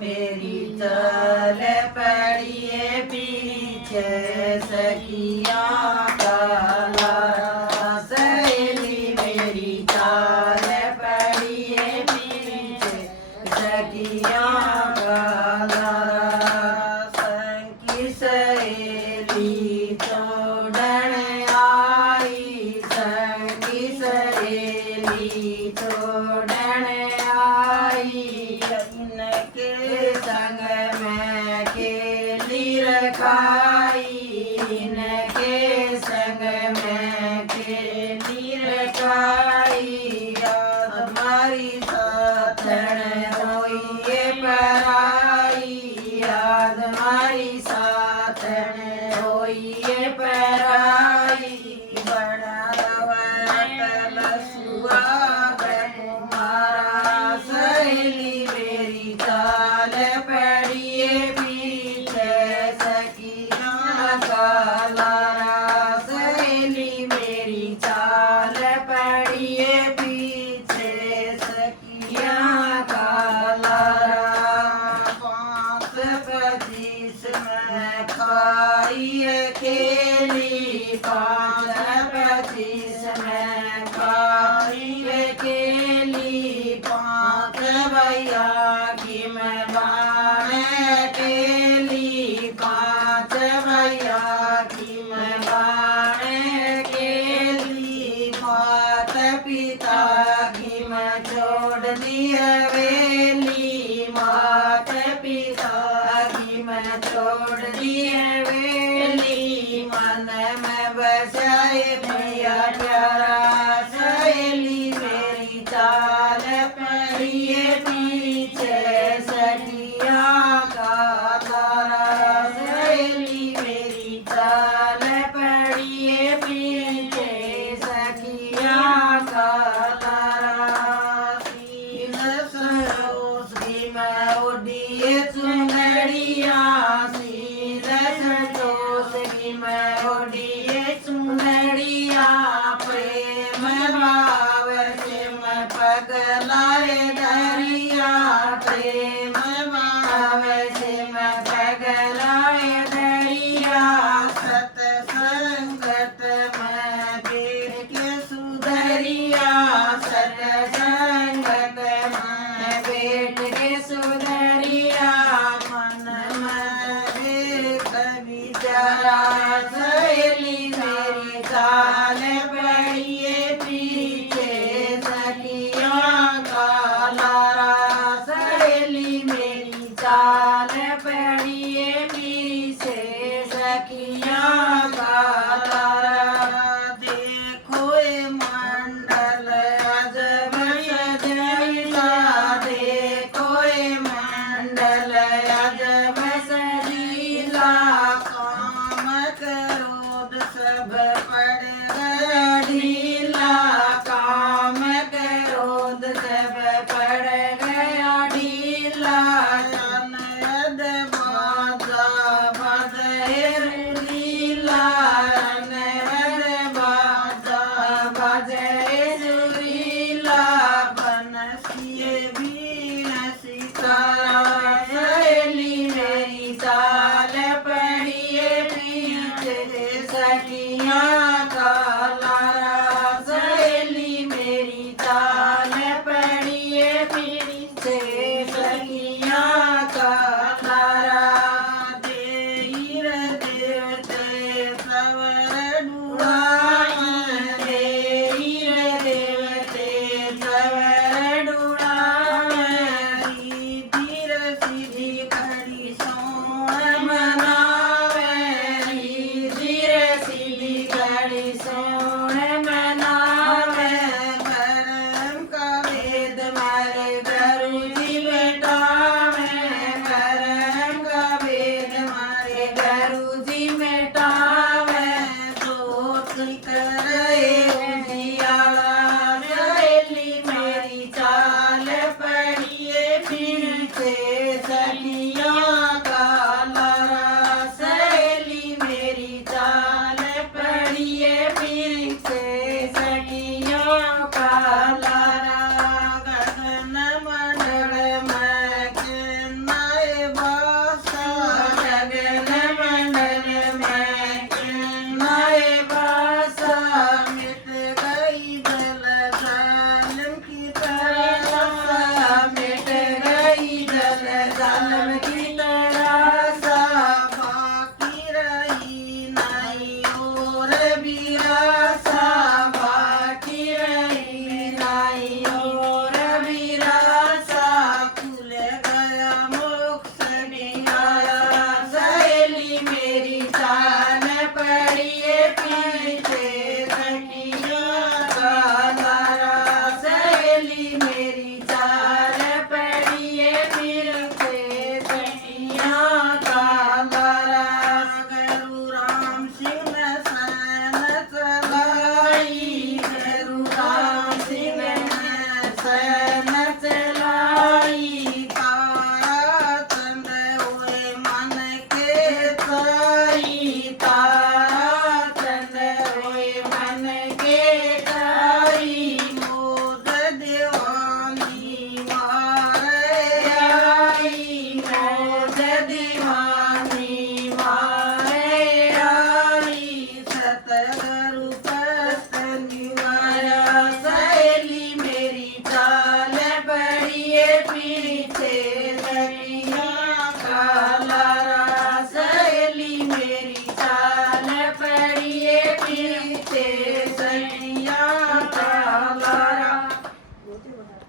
मेरी चल पड़िए पीछे सखिया का लारा। सहेली मेरी चाल पड़िए पीछे सखिया का लारा। संगी सहेली छोड़न आई, संगी सहेली छोड़न आई। इनके संग में खेली रखाई, इनके संग में खेली रखाई। याद हमारी साथन होइए पराई, याद हमारी साथन होइए पराई। बड़ा रवट सुहागन तुम्हारा। सहेली मेरी चाल पड़िए पीछे सखिया का लारा। सहेली मेरी चाल पड़िए पीछे सखिया का लारा। 5-25 में खाइए खेली, 5-25 में खाइए खेली। 5 भैया की मैं बाण अकेली, 5 भैया की मैं बाण अकेली। माता पिता की मैं छोड़ दी हवेली, माता पिता की मैं छोड़ दी हवेली। मन में बसाए भैया प्यारा। सहेली मेरी चाल पड़िए पीछे सखिया का लारा। सहेली मेरी चाल पड़िए पीछे सखिया का लारा। सीन सरोस की मैं उड़िए चुनरिया, सीन सरोस की मैं उड़िए चुनरिया। प्रेम भाव से मैं पगलाए दरिया, प्रेम भाव से मैं पगलाए दरिया। सतसंगत में बैठ के सुधरिया, सतसंगत में बैठ के सुधरिया। मन में विचारा। सहेली मेरी चाल पड़िए पीछे सखिया का लारा। सहेली मेरी चाल पड़िए